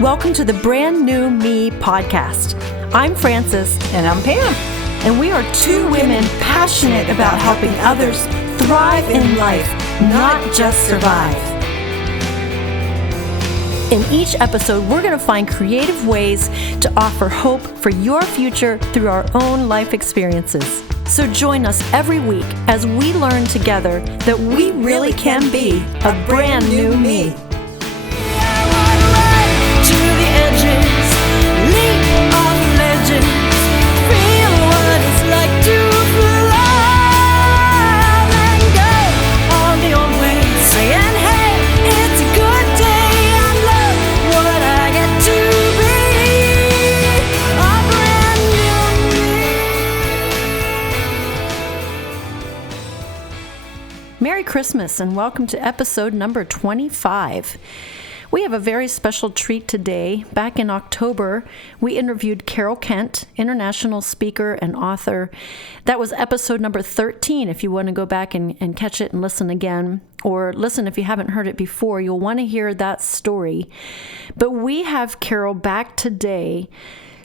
Welcome to the Brand New Me podcast. I'm Frances. And I'm Pam. And we are two women passionate about helping others thrive in life, not just survive. In each episode, we're going to find creative ways to offer hope for your future through our own life experiences. So join us every week as we learn together that we really can be a brand new me. Merry Christmas and welcome to episode number 25. We have a very special treat today. Back in October, we interviewed Carol Kent, international speaker and author. That was episode number 13. If you want to go back and catch it and listen again, or listen if you haven't heard it before, you'll want to hear that story. But we have Carol back today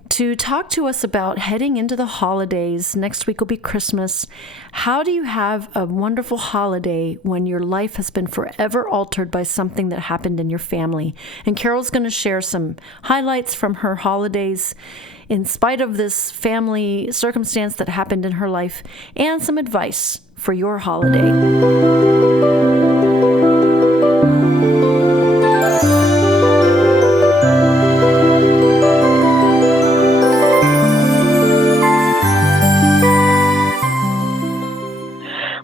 to talk to us about heading into the holidays. Next week will be Christmas. How do you have a wonderful holiday when your life has been forever altered by something that happened in your family? And Carol's going to share some highlights from her holidays in spite of this family circumstance that happened in her life, and some advice for your holiday.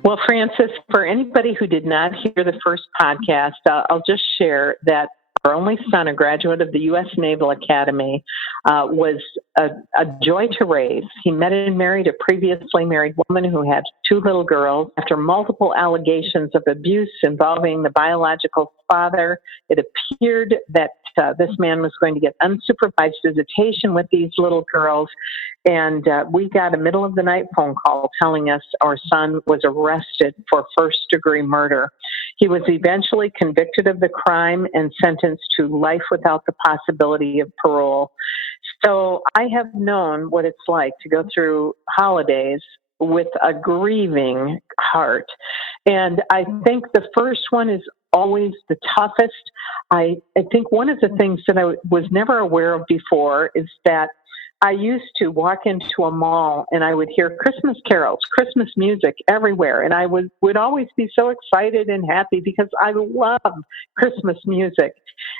Well, Frances, for anybody who did not hear the first podcast, I'll just share that our only son, a graduate of the U.S. Naval Academy, was a joy to raise. He met and married a previously married woman who had two little girls. After multiple allegations of abuse involving the biological father, it appeared that this man was going to get unsupervised visitation with these little girls. And we got a middle of the night phone call telling us our son was arrested for first-degree murder. He was eventually convicted of the crime and sentenced to life without the possibility of parole. So I have known what it's like to go through holidays with a grieving heart. And I think the first one is always the toughest. I think one of the things that I was never aware of before is that I used to walk into a mall and I would hear Christmas carols, Christmas music everywhere. And I would always be so excited and happy because I love Christmas music.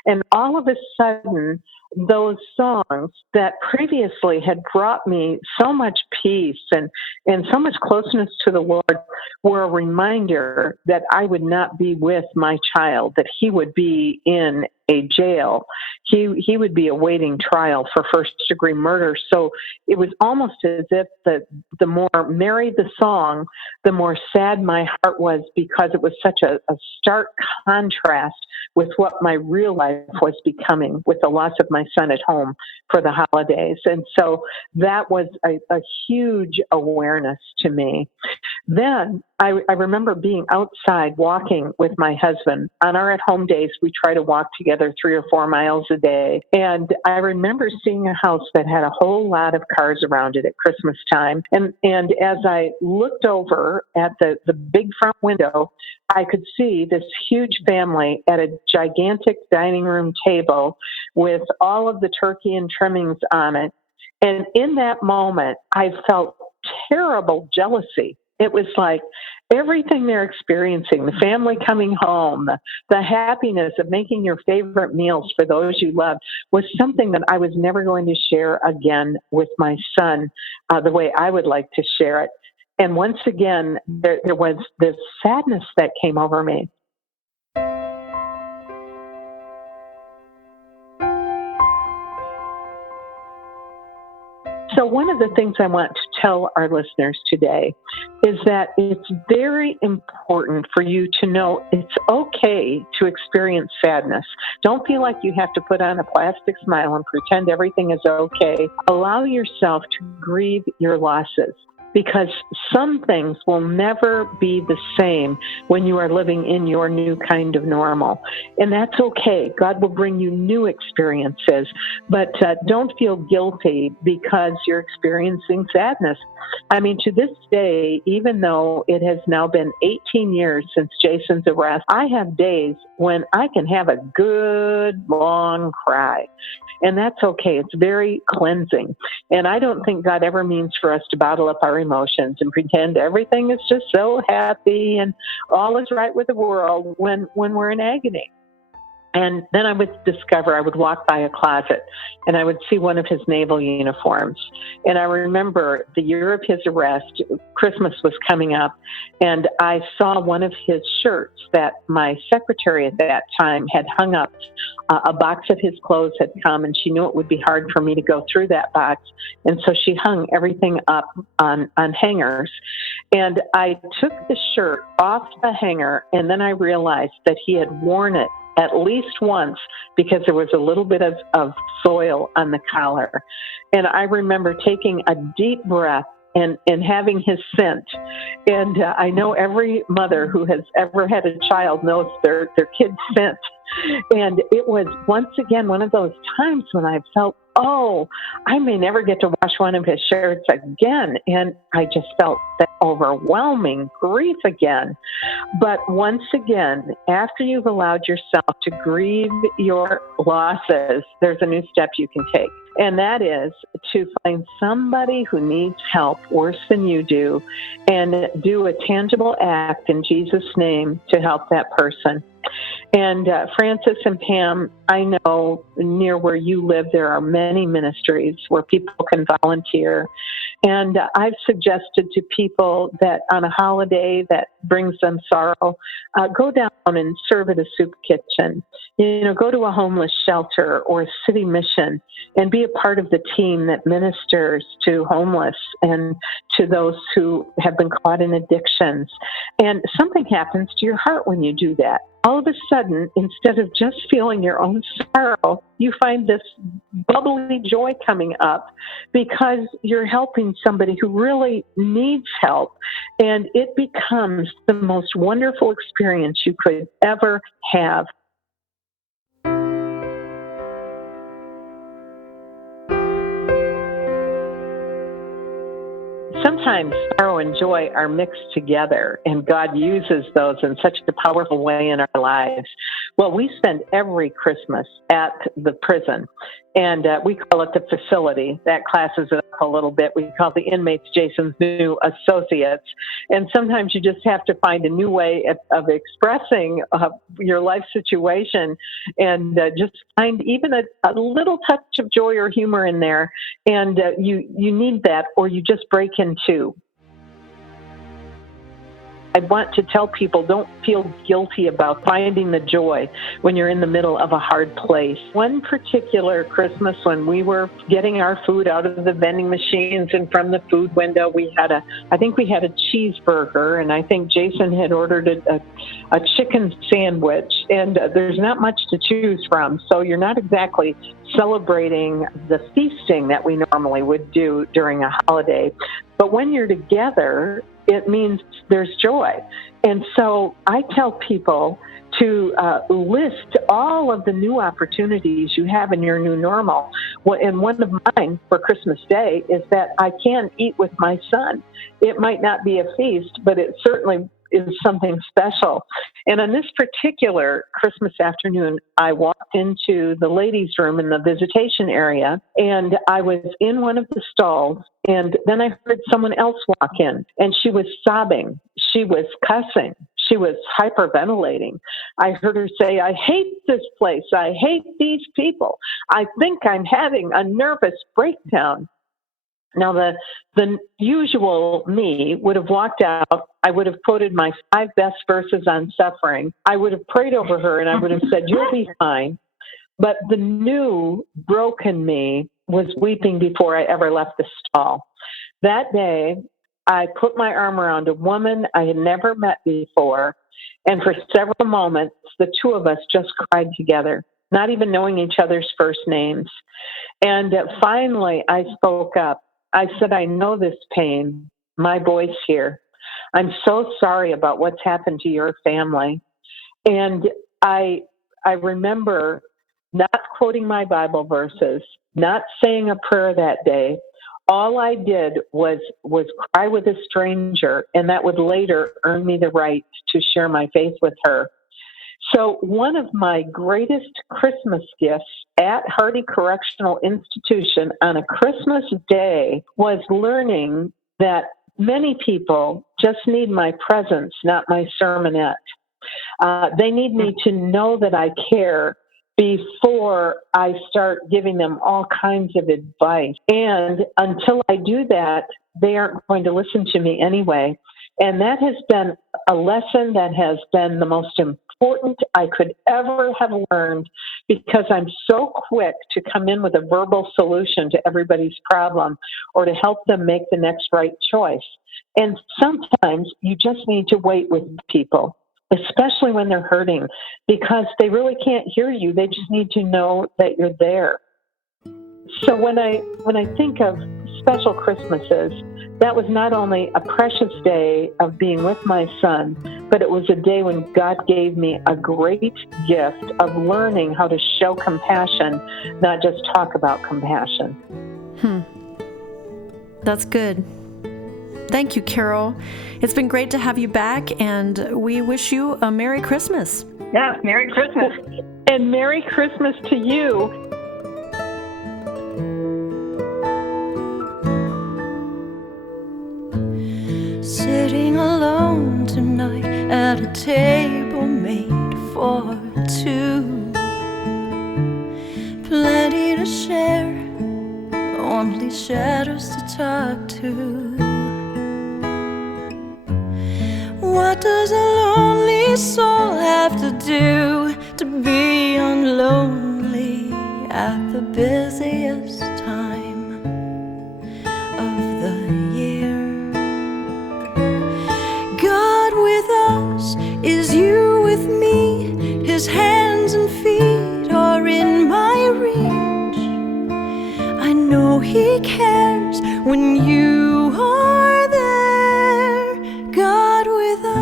And all of a sudden, those songs that previously had brought me so much peace and so much closeness to the Lord were a reminder that I would not be with my child, that he would be in a jail. He would be awaiting trial for first-degree murder. So it was almost as if the more merry the song, the more sad my heart was, because it was such a stark contrast with what my real life was becoming with the loss of my son at home for the holidays. And so that was a huge awareness to me. Then I remember being outside walking with my husband. On our at-home days, we try to walk together 3 or 4 miles a day. And I remember seeing a house that had a whole lot of cars around it at Christmas time. And as I looked over at the big front window, I could see this huge family at a gigantic dining room table with all of the turkey and trimmings on it. And in that moment, I felt terrible jealousy. It was like everything they're experiencing, the family coming home, the happiness of making your favorite meals for those you love, was something that I was never going to share again with my son the way I would like to share it. And once again, there was this sadness that came over me. So one of the things I want to tell our listeners today is that it's very important for you to know it's okay to experience sadness. Don't feel like you have to put on a plastic smile and pretend everything is okay. Allow yourself to grieve your losses. because some things will never be the same when you are living in your new kind of normal. And that's okay. God will bring you new experiences, but don't feel guilty because you're experiencing sadness. I mean, to this day, even though it has now been 18 years since Jason's arrest, I have days when I can have a good long cry. And that's okay. It's very cleansing. And I don't think God ever means for us to bottle up our emotions and pretend everything is just so happy and all is right with the world when we're in agony. And then I would discover, I would walk by a closet and I would see one of his naval uniforms. And I remember the year of his arrest, Christmas was coming up, and I saw one of his shirts that my secretary at that time had hung up. A box of his clothes had come, and she knew it would be hard for me to go through that box. And so she hung everything up on hangers. And I took the shirt off the hanger, and then I realized that he had worn it at least once because there was a little bit of soil on the collar. And I remember taking a deep breath and having his scent. And I know every mother who has ever had a child knows their kid's scent. And it was once again one of those times when I felt, oh, I may never get to wash one of his shirts again. And I just felt that overwhelming grief again. But once again, after you've allowed yourself to grieve your losses, there's a new step you can take. And that is to find somebody who needs help worse than you do and do a tangible act in Jesus' name to help that person. And Francis and Pam, I know near where you live, there are many ministries where people can volunteer. And I've suggested to people that on a holiday that brings them sorrow, go down and serve at a soup kitchen. You know, go to a homeless shelter or a city mission and be a part of the team that ministers to homeless and to those who have been caught in addictions. And something happens to your heart when you do that. All of a sudden, instead of just feeling your own sorrow, you find this bubbly joy coming up because you're helping somebody who really needs help. And it becomes the most wonderful experience you could ever have. Sometimes sorrow and joy are mixed together, and God uses those in such a powerful way in our lives. Well, we spend every Christmas at the prison, and we call it the facility. That classes it up a little bit. We call the inmates Jason's new associates, and sometimes you just have to find a new way of expressing your life situation and just find even a little touch of joy or humor in there, and you need that or you just break in two. I want to tell people, don't feel guilty about finding the joy when you're in the middle of a hard place. One particular Christmas when we were getting our food out of the vending machines and from the food window, I think we had a cheeseburger, and I think Jason had ordered a chicken sandwich, and there's not much to choose from. So you're not exactly celebrating the feasting that we normally would do during a holiday. But when you're together, it means there's joy. And so I tell people to list all of the new opportunities you have in your new normal. And one of mine for Christmas Day is that I can eat with my son. It might not be a feast, but it certainly is something special. And on this particular Christmas afternoon, I walked into the ladies' room in the visitation area, and I was in one of the stalls, and then I heard someone else walk in, and she was sobbing. She was cussing. She was hyperventilating. I heard her say, "I hate this place. I hate these people. I think I'm having a nervous breakdown." Now, the usual me would have walked out. I would have quoted my 5 best verses on suffering. I would have prayed over her, and I would have said, "You'll be fine." But the new broken me was weeping before I ever left the stall. That day, I put my arm around a woman I had never met before, and for several moments, the two of us just cried together, not even knowing each other's first names. And finally, I spoke up. I said, "I know this pain. my voice here. I'm so sorry about what's happened to your family. And I remember not quoting my Bible verses, not saying a prayer that day. All I did was cry with a stranger, and that would later earn me the right to share my faith with her. So one of my greatest Christmas gifts at Hardy Correctional Institution on a Christmas day was learning that many people just need my presence, not my sermonette. They need me to know that I care before I start giving them all kinds of advice. And until I do that, they aren't going to listen to me anyway. And that has been a lesson that has been the most important I could ever have learned, because I'm so quick to come in with a verbal solution to everybody's problem or to help them make the next right choice. And sometimes you just need to wait with people, especially when they're hurting, because they really can't hear you. They just need to know that you're there. So when I think of special Christmases, that was not only a precious day of being with my son, but it was a day when God gave me a great gift of learning how to show compassion, not just talk about compassion. That's good. Thank you, Carol. It's been great to have you back, and we wish you a Merry Christmas. Yeah, Merry Christmas. And Merry Christmas to you. Sitting alone tonight at a table made for two. Plenty to share, only shadows to talk to. What does a lonely soul have to do to be unlonely at the busiest time of the year? God with us is you with me. His hands and feet are in my reach. I know He cares when you are there. God with us,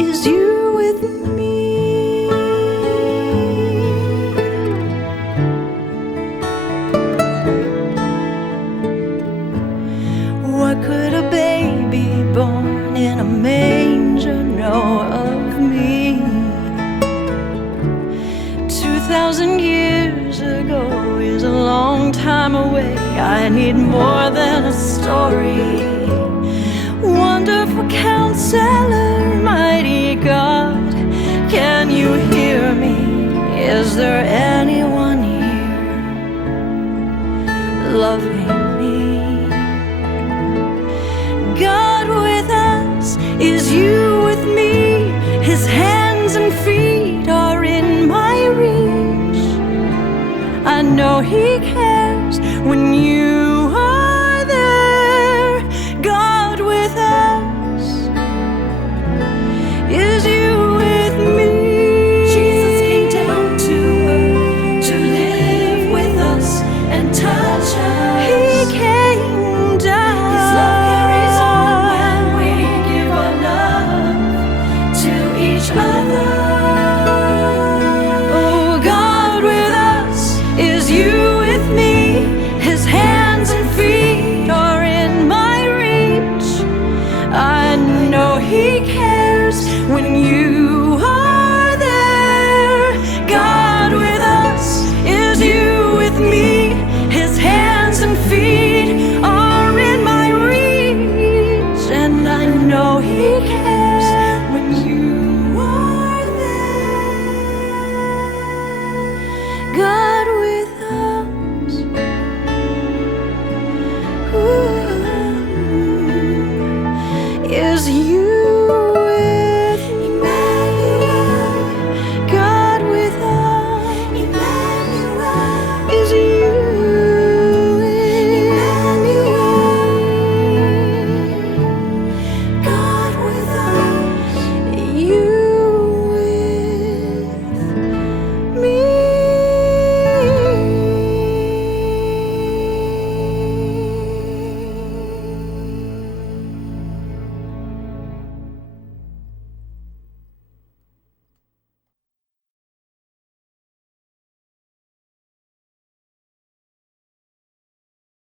is you with me. What could a baby born in a manger know of me? 2,000 years ago is a long time away. I need more than a story. Wonderful Counselor, mighty God, can you hear me? Is there anyone here loving me? God with us is you with me. His hands and feet are in my reach. I know He cares when you are there. God with us is you with me. Jesus came down to earth to live with us and touch us. He came down. His love carries on when we give our love to each other. Oh, God with us is you with me. His hands and feet are in my reach. I know He cares when you